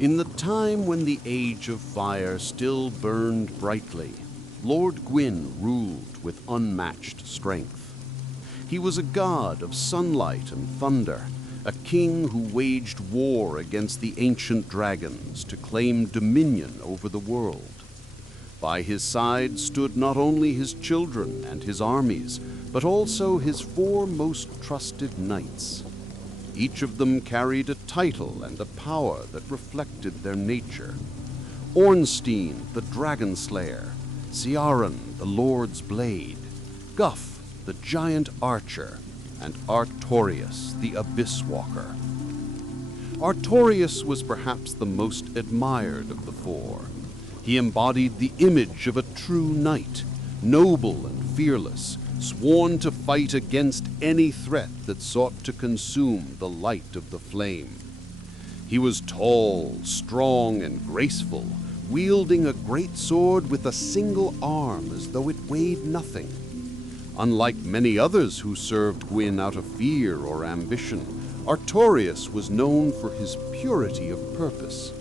In the time when the Age of Fire still burned brightly, Lord Gwyn ruled with unmatched strength. He was a god of sunlight and thunder, a king who waged war against the ancient dragons to claim dominion over the world. By his side stood not only his children and his armies, but also his 4 most trusted knights. Each of them carried a title and a power that reflected their nature. Ornstein, the Dragon Slayer, Ciaran, the Lord's Blade, Guff, the Giant Archer, and Artorias, the Abysswalker. Artorias was perhaps the most admired of the 4. He embodied the image of a true knight, noble and fearless, sworn to fight against any threat that sought to consume the light of the flame. He was tall, strong, and graceful, wielding a great sword with a single arm as though it weighed nothing. Unlike many others who served Gwyn out of fear or ambition, Artorias was known for his purity of purpose.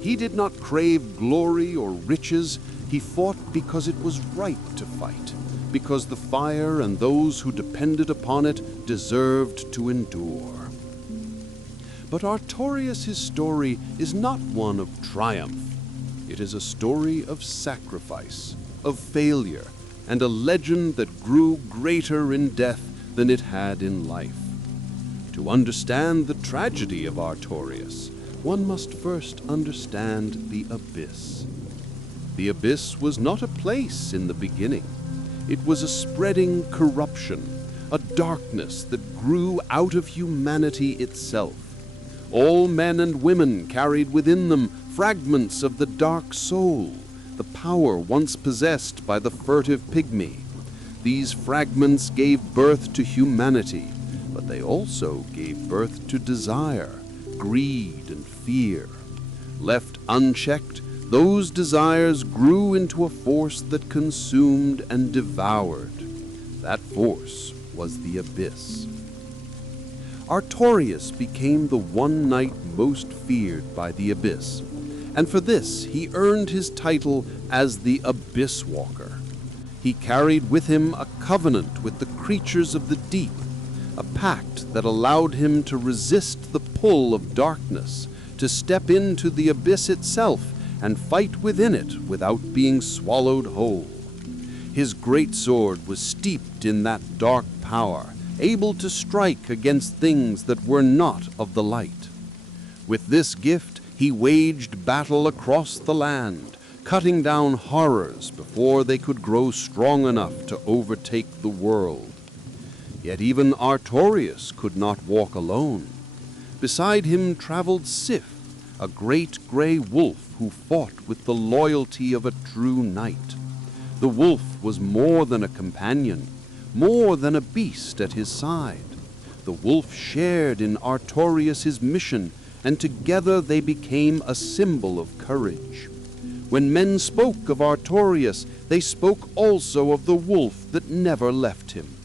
He did not crave glory or riches. He fought because it was right to fight, because the fire and those who depended upon it deserved to endure. But Artorias' story is not one of triumph. It is a story of sacrifice, of failure, and a legend that grew greater in death than it had in life. To understand the tragedy of Artorias, one must first understand the abyss. The abyss was not a place in the beginning. It was a spreading corruption, a darkness that grew out of humanity itself. All men and women carried within them fragments of the dark soul, the power once possessed by the furtive pygmy. These fragments gave birth to humanity, but they also gave birth to desire, greed, and fear. Left unchecked, those desires grew into a force that consumed and devoured. That force was the abyss. Artorias became the one knight most feared by the abyss, and for this he earned his title as the Abysswalker. He carried with him a covenant with the creatures of the deep, a pact that allowed him to resist the pull of darkness, to step into the abyss itself and fight within it without being swallowed whole. His great sword was steeped in that dark power, able to strike against things that were not of the light. With this gift, he waged battle across the land, cutting down horrors before they could grow strong enough to overtake the world. Yet even Artorias could not walk alone. Beside him traveled Sif, a great gray wolf who fought with the loyalty of a true knight. The wolf was more than a companion, more than a beast at his side. The wolf shared in Artorias' mission, and together they became a symbol of courage. When men spoke of Artorias, they spoke also of the wolf that never left him.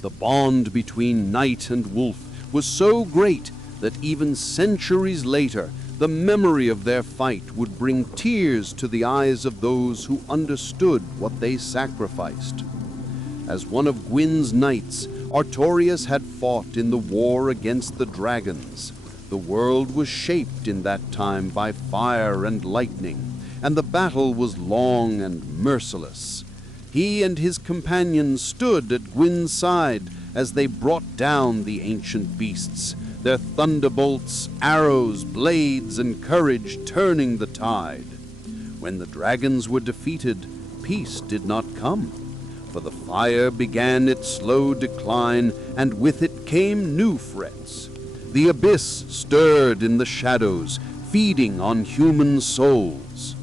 The bond between knight and wolf was so great that even centuries later, the memory of their fight would bring tears to the eyes of those who understood what they sacrificed. As one of Gwyn's knights, Artorias had fought in the war against the dragons. The world was shaped in that time by fire and lightning, and the battle was long and merciless. He and his companions stood at Gwyn's side as they brought down the ancient beasts, their thunderbolts, arrows, blades, and courage turning the tide. When the dragons were defeated, peace did not come, for the fire began its slow decline, and with it came new threats. The abyss stirred in the shadows, feeding on human souls.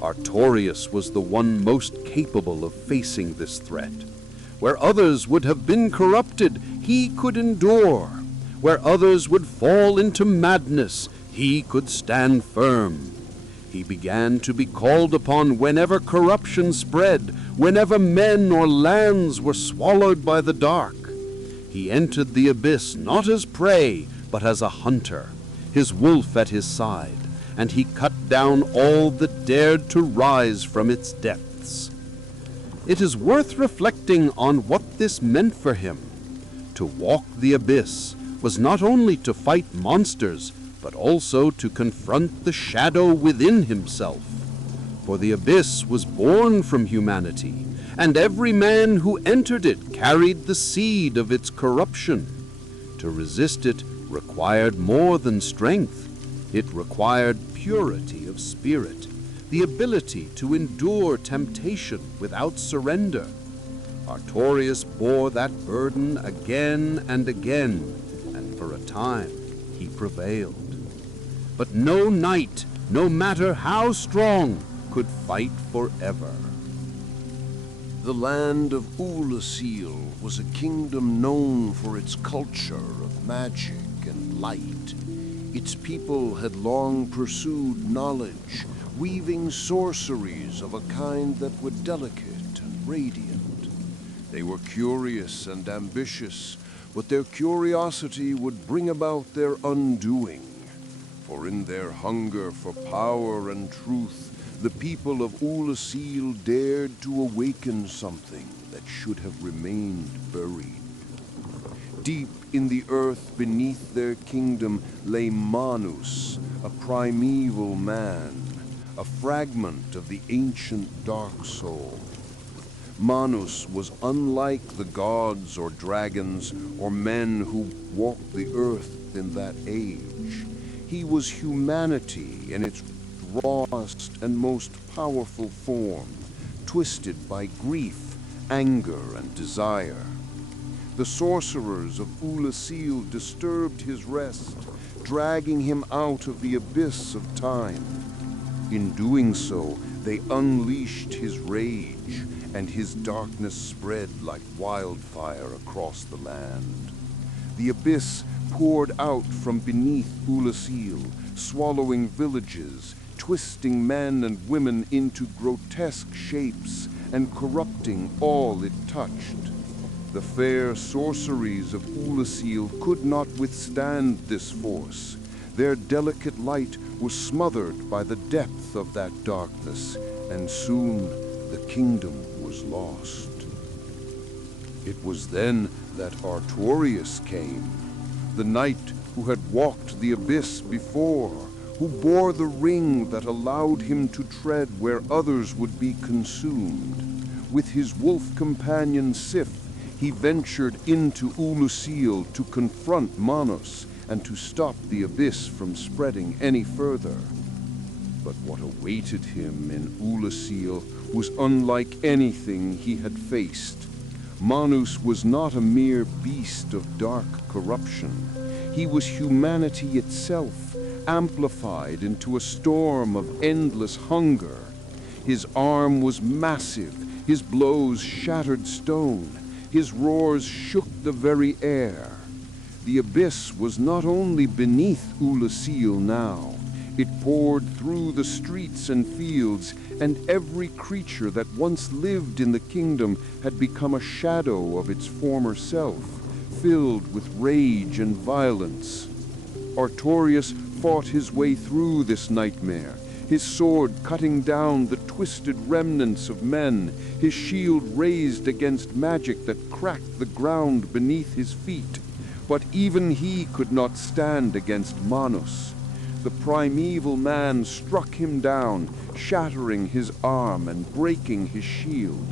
Artorias was the one most capable of facing this threat. Where others would have been corrupted, he could endure. Where others would fall into madness, he could stand firm. He began to be called upon whenever corruption spread, whenever men or lands were swallowed by the dark. He entered the abyss not as prey, but as a hunter, his wolf at his side, and he cut down all that dared to rise from its depths. It is worth reflecting on what this meant for him. To walk the abyss was not only to fight monsters, but also to confront the shadow within himself. For the abyss was born from humanity, and every man who entered it carried the seed of its corruption. To resist it required more than strength. It required purity of spirit, the ability to endure temptation without surrender. Artorias bore that burden again and again, and for a time he prevailed. But no knight, no matter how strong, could fight forever. The land of Ulasil was a kingdom known for its culture of magic and light. Its people had long pursued knowledge, weaving sorceries of a kind that were delicate and radiant. They were curious and ambitious, but their curiosity would bring about their undoing. For in their hunger for power and truth, the people of Ulasil dared to awaken something that should have remained buried. Deep in the earth beneath their kingdom lay Manus, a primeval man, a fragment of the ancient dark soul. Manus was unlike the gods or dragons or men who walked the earth in that age. He was humanity in its rawest and most powerful form, twisted by grief, anger, and desire. The sorcerers of Ulasil disturbed his rest, dragging him out of the abyss of time. In doing so, they unleashed his rage, and his darkness spread like wildfire across the land. The abyss poured out from beneath Ulasil, swallowing villages, twisting men and women into grotesque shapes, and corrupting all it touched. The fair sorceries of Ulasil could not withstand this force. Their delicate light was smothered by the depth of that darkness, and soon the kingdom was lost. It was then that Artorias came, the knight who had walked the abyss before, who bore the ring that allowed him to tread where others would be consumed. With his wolf companion Sif, he ventured into Ulasil to confront Manus and to stop the abyss from spreading any further. But what awaited him in Ulasil was unlike anything he had faced. Manus was not a mere beast of dark corruption. He was humanity itself, amplified into a storm of endless hunger. His arm was massive, his blows shattered stone, his roars shook the very air. The abyss was not only beneath Ulasil now, it poured through the streets and fields, and every creature that once lived in the kingdom had become a shadow of its former self, filled with rage and violence. Artorias fought his way through this nightmare, his sword cutting down the twisted remnants of men, his shield raised against magic that cracked the ground beneath his feet. But even he could not stand against Manus. The primeval man struck him down, shattering his arm and breaking his shield.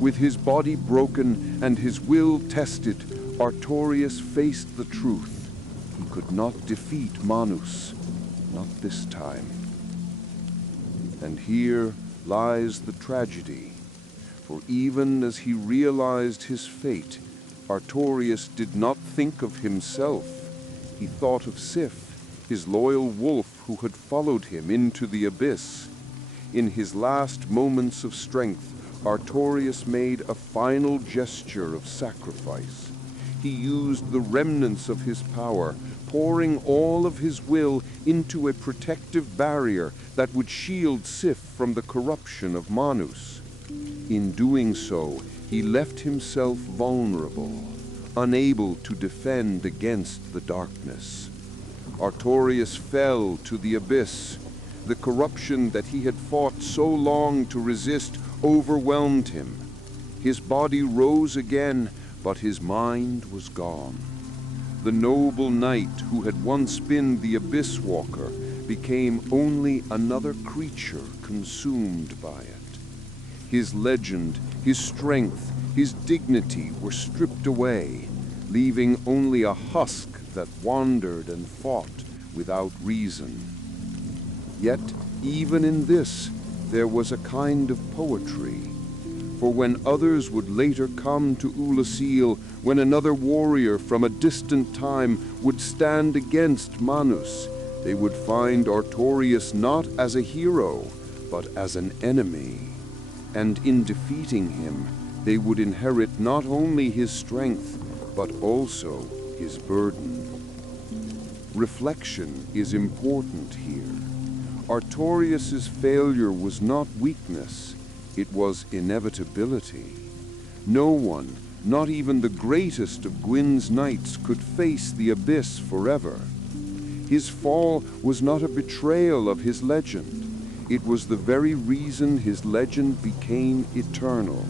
With his body broken and his will tested, Artorias faced the truth. He could not defeat Manus, not this time. And here lies the tragedy, for even as he realized his fate, Artorias did not think of himself. He thought of Sif, his loyal wolf who had followed him into the abyss. In his last moments of strength, Artorias made a final gesture of sacrifice. He used the remnants of his power, pouring all of his will into a protective barrier that would shield Sif from the corruption of Manus. In doing so, he left himself vulnerable, unable to defend against the darkness. Artorias fell to the abyss, The corruption that he had fought so long to resist overwhelmed him. His body rose again, but his mind was gone. The noble knight who had once been the Abysswalker became only another creature consumed by it. His legend, his strength, his dignity were stripped away, leaving only a husk that wandered and fought without reason. Yet, even in this, there was a kind of poetry. For when others would later come to Ulasil, when another warrior from a distant time would stand against Manus, they would find Artorias not as a hero, but as an enemy. And in defeating him, they would inherit not only his strength, but also his burden. Reflection is important here. Artorias' failure was not weakness, it was inevitability. No one, not even the greatest of Gwyn's knights, could face the abyss forever. His fall was not a betrayal of his legend. It was the very reason his legend became eternal.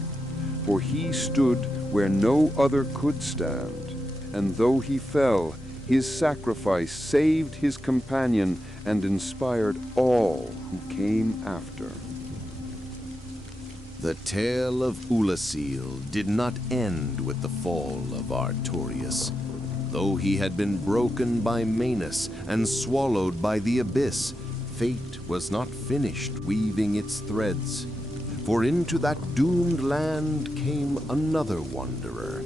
For he stood where no other could stand, and though he fell, his sacrifice saved his companion and inspired all who came after. The tale of Ulasil did not end with the fall of Artorias. Though he had been broken by Manus and swallowed by the abyss, fate was not finished weaving its threads. For into that doomed land came another wanderer,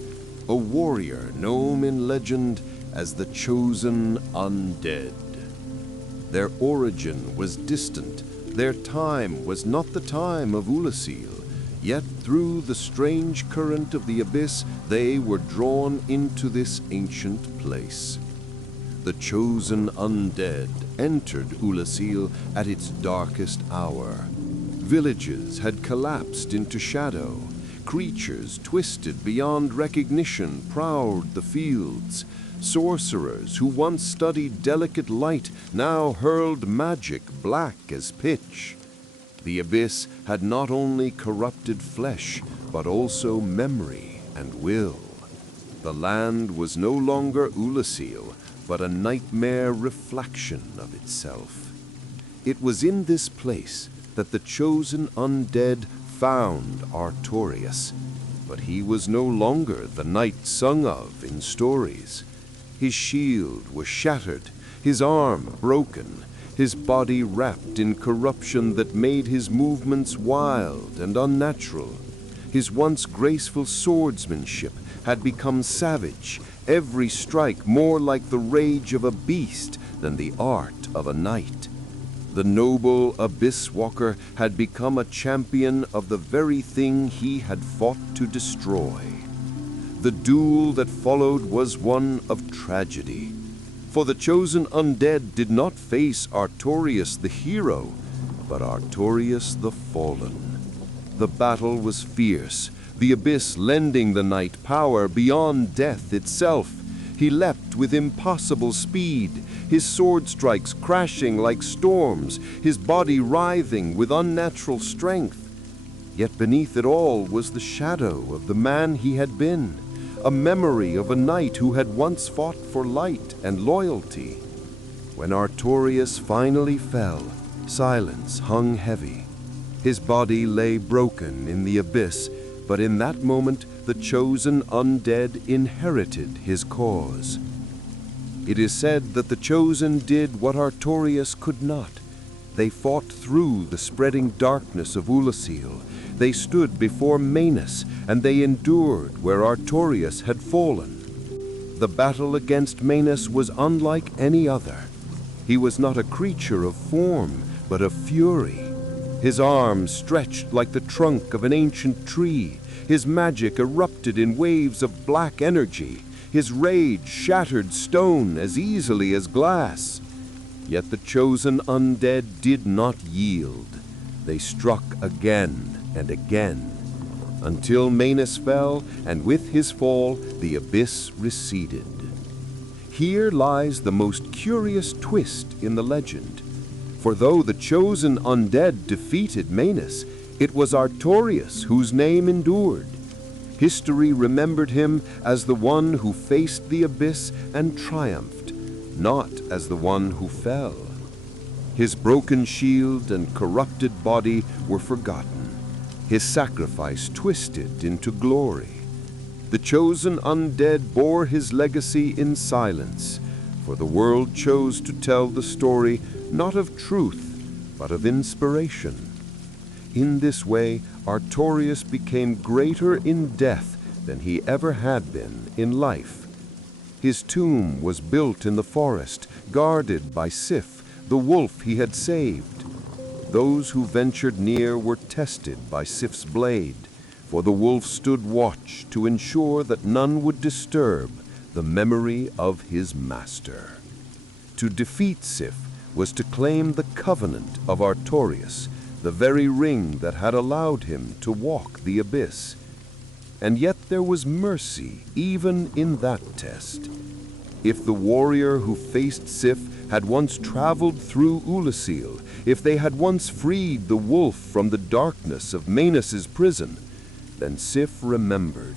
a warrior known in legend as the chosen undead. Their origin was distant, their time was not the time of Ulasil, yet through the strange current of the abyss they were drawn into this ancient place. The chosen undead entered Ulasil at its darkest hour. Villages had collapsed into shadow. Creatures twisted beyond recognition prowled the fields. Sorcerers who once studied delicate light now hurled magic black as pitch. The abyss had not only corrupted flesh, but also memory and will. The land was no longer Ulasil, but a nightmare reflection of itself. It was in this place that the chosen undead found Artorias, but he was no longer the knight sung of in stories. His shield was shattered, his arm broken, his body wrapped in corruption that made his movements wild and unnatural. His once graceful swordsmanship had become savage, every strike more like the rage of a beast than the art of a knight. The noble Abysswalker had become a champion of the very thing he had fought to destroy. The duel that followed was one of tragedy. For the chosen undead did not face Artorias the hero, but Artorias the fallen. The battle was fierce, the abyss lending the knight power beyond death itself. He leapt with impossible speed, his sword strikes crashing like storms, his body writhing with unnatural strength. Yet beneath it all was the shadow of the man he had been, a memory of a knight who had once fought for light and loyalty. When Artorias finally fell, silence hung heavy. His body lay broken in the abyss, but in that moment the chosen undead inherited his cause. It is said that the chosen did what Artorias could not. They fought through the spreading darkness of Ulasil. They stood before Manus, and they endured where Artorias had fallen. The battle against Manus was unlike any other. He was not a creature of form, but of fury. His arms stretched like the trunk of an ancient tree. His magic erupted in waves of black energy. His rage shattered stone as easily as glass. Yet the chosen undead did not yield. They struck again and again, until Manus fell, and with his fall the abyss receded. Here lies the most curious twist in the legend. For though the chosen undead defeated Manus, it was Artorias whose name endured. History remembered him as the one who faced the abyss and triumphed, not as the one who fell. His broken shield and corrupted body were forgotten, his sacrifice twisted into glory. The chosen undead bore his legacy in silence, for the world chose to tell the story not of truth, but of inspiration. In this way, Artorias became greater in death than he ever had been in life. His tomb was built in the forest, guarded by Sif, the wolf he had saved. Those who ventured near were tested by Sif's blade, for the wolf stood watch to ensure that none would disturb the memory of his master. To defeat Sif was to claim the covenant of Artorias, the very ring that had allowed him to walk the abyss. And yet there was mercy even in that test. If the warrior who faced Sif had once traveled through Ulasil, if they had once freed the wolf from the darkness of Manus's prison, then Sif remembered.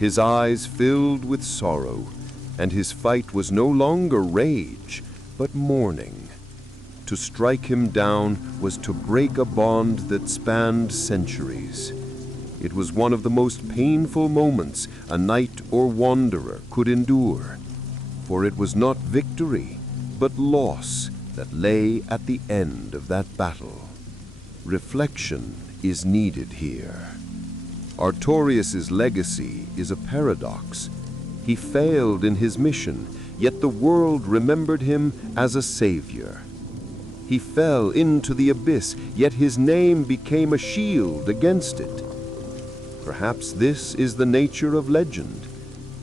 His eyes filled with sorrow, and his fight was no longer rage, but mourning. To strike him down was to break a bond that spanned centuries. It was one of the most painful moments a knight or wanderer could endure, for it was not victory, but loss that lay at the end of that battle. Reflection is needed here. Artorias' legacy is a paradox. He failed in his mission, yet the world remembered him as a savior. He fell into the abyss, yet his name became a shield against it. Perhaps this is the nature of legend.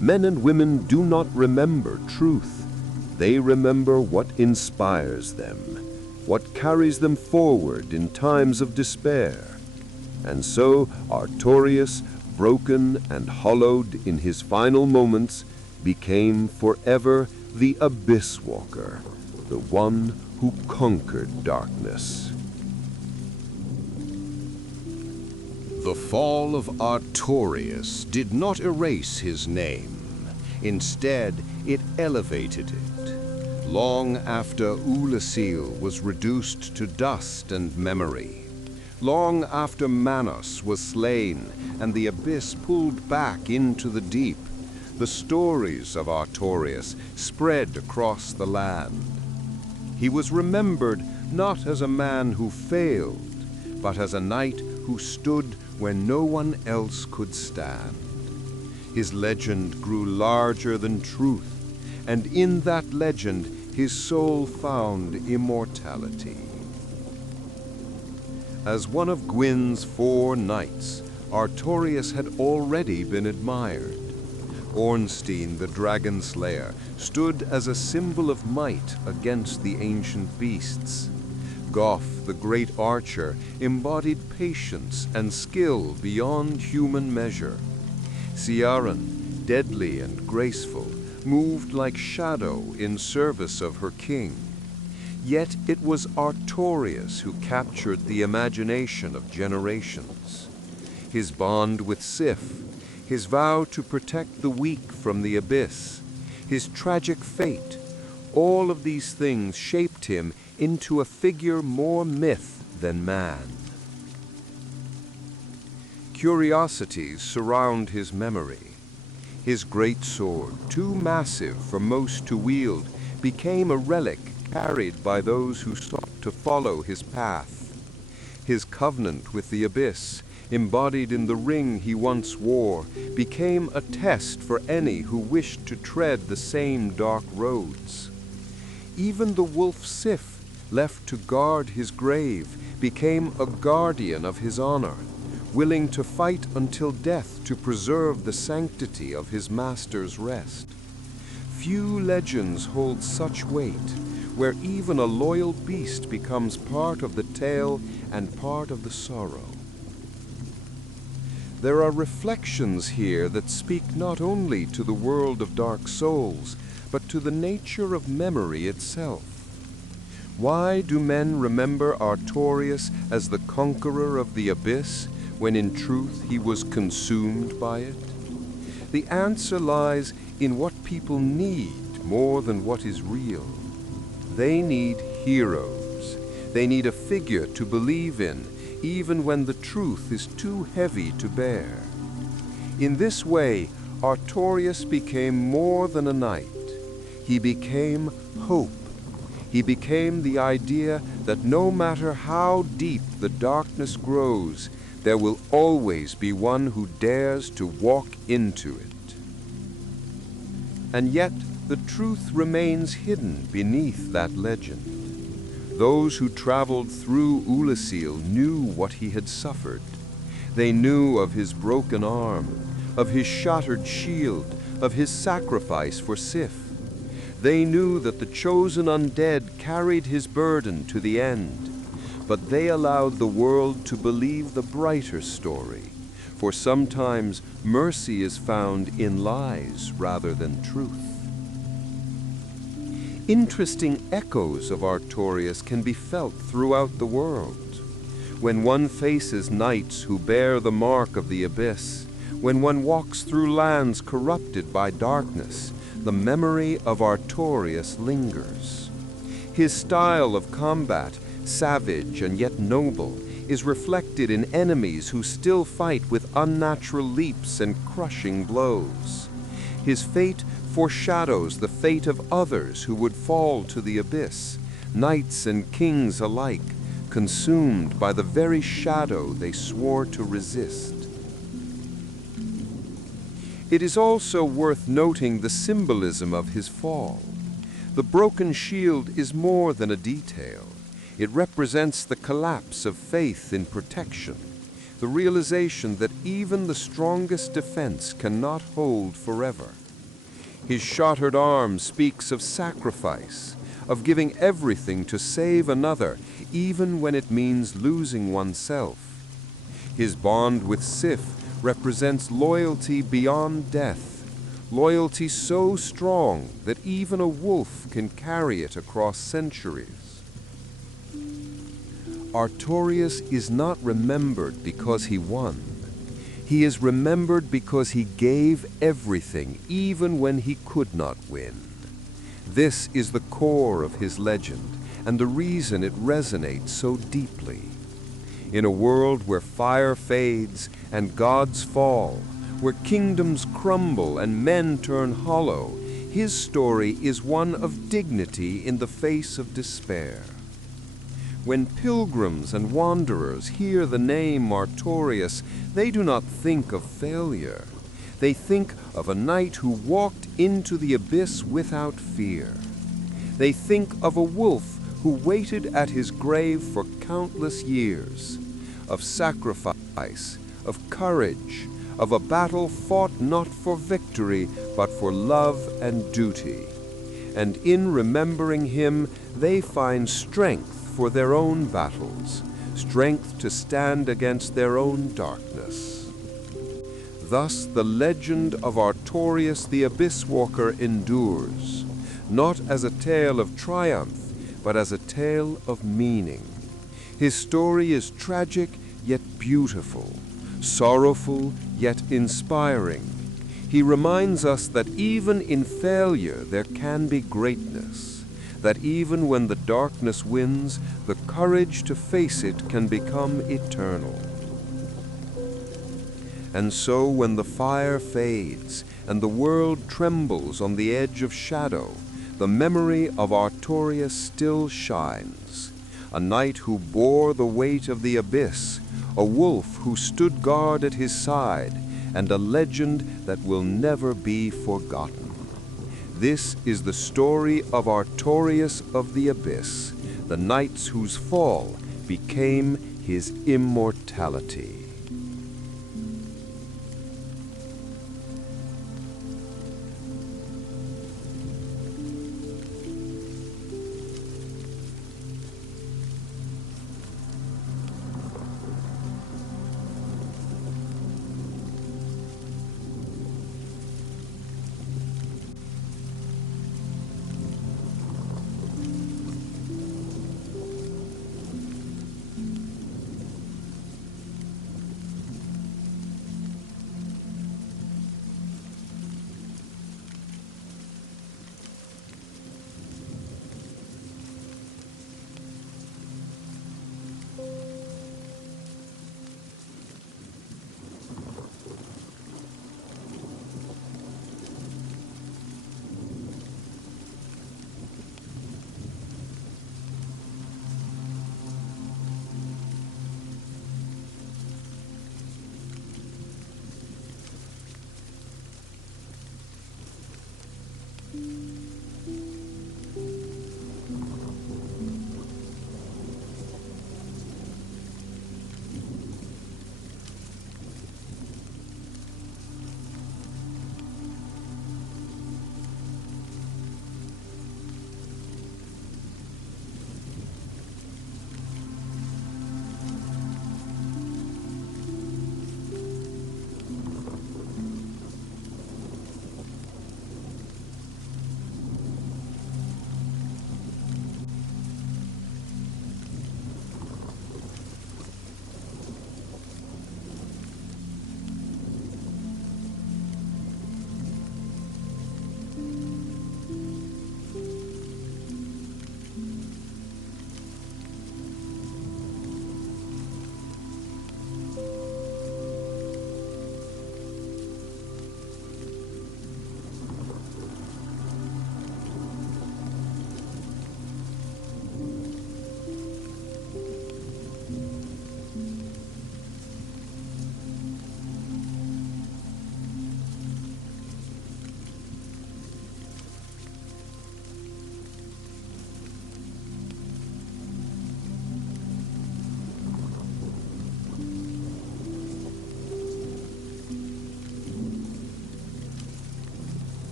Men and women do not remember truth. They remember what inspires them, what carries them forward in times of despair. And so Artorias, broken and hollowed in his final moments, became forever the Abysswalker, the one who conquered darkness. The fall of Artorias did not erase his name. Instead, it elevated it. Long after Ulasil was reduced to dust and memory, long after Manos was slain and the abyss pulled back into the deep, the stories of Artorias spread across the land. He was remembered not as a man who failed, but as a knight who stood when no one else could stand. His legend grew larger than truth, and in that legend his soul found immortality. As one of Gwyn's 4 knights, Artorias had already been admired. Ornstein, the dragon slayer, stood as a symbol of might against the ancient beasts. Goff, the great archer, embodied patience and skill beyond human measure. Ciaran, deadly and graceful, moved like shadow in service of her king. Yet it was Artorias who captured the imagination of generations. His bond with Sif, his vow to protect the weak from the abyss, his tragic fate, all of these things shaped him into a figure more myth than man. Curiosities surround his memory. His great sword, too massive for most to wield, became a relic carried by those who sought to follow his path. His covenant with the abyss, embodied in the ring he once wore, became a test for any who wished to tread the same dark roads. Even the wolf Sif, left to guard his grave, became a guardian of his honor, willing to fight until death to preserve the sanctity of his master's rest. Few legends hold such weight, where even a loyal beast becomes part of the tale and part of the sorrow. There are reflections here that speak not only to the world of dark souls, but to the nature of memory itself. Why do men remember Artorias as the conqueror of the abyss, when in truth he was consumed by it? The answer lies in what people need more than what is real. They need heroes. They need a figure to believe in, even when the truth is too heavy to bear. In this way, Artorias became more than a knight. He became hope. He became the idea that no matter how deep the darkness grows, there will always be one who dares to walk into it. And yet, the truth remains hidden beneath that legend. Those who traveled through Ulasil knew what he had suffered. They knew of his broken arm, of his shattered shield, of his sacrifice for Sif. They knew that the chosen undead carried his burden to the end, but they allowed the world to believe the brighter story, for sometimes mercy is found in lies rather than truth. Interesting echoes of Artorias can be felt throughout the world. When one faces knights who bear the mark of the abyss, when one walks through lands corrupted by darkness, the memory of Artorias lingers. His style of combat, savage and yet noble, is reflected in enemies who still fight with unnatural leaps and crushing blows. His fate foreshadows the fate of others who would fall to the abyss, knights and kings alike, consumed by the very shadow they swore to resist. It is also worth noting the symbolism of his fall. The broken shield is more than a detail. It represents the collapse of faith in protection, the realization that even the strongest defense cannot hold forever. His shattered arm speaks of sacrifice, of giving everything to save another, even when it means losing oneself. His bond with Sif represents loyalty beyond death, loyalty so strong that even a wolf can carry it across centuries. Artorias is not remembered because he won. He is remembered because he gave everything, even when he could not win. This is the core of his legend, and the reason it resonates so deeply. In a world where fire fades and gods fall, where kingdoms crumble and men turn hollow, his story is one of dignity in the face of despair. When pilgrims and wanderers hear the name Artorias, they do not think of failure. They think of a knight who walked into the abyss without fear. They think of a wolf who waited at his grave for countless years, of sacrifice, of courage, of a battle fought not for victory, but for love and duty. And in remembering him, they find strength for their own battles, strength to stand against their own darkness. Thus the legend of Artorias the Abysswalker endures, not as a tale of triumph, but as a tale of meaning. His story is tragic yet beautiful, sorrowful yet inspiring. He reminds us that even in failure there can be greatness, that even when the darkness wins, the courage to face it can become eternal. And so when the fire fades and the world trembles on the edge of shadow, the memory of Artorias still shines, a knight who bore the weight of the abyss, a wolf who stood guard at his side, and a legend that will never be forgotten. This is the story of Artorias of the Abyss, the knights whose fall became his immortality.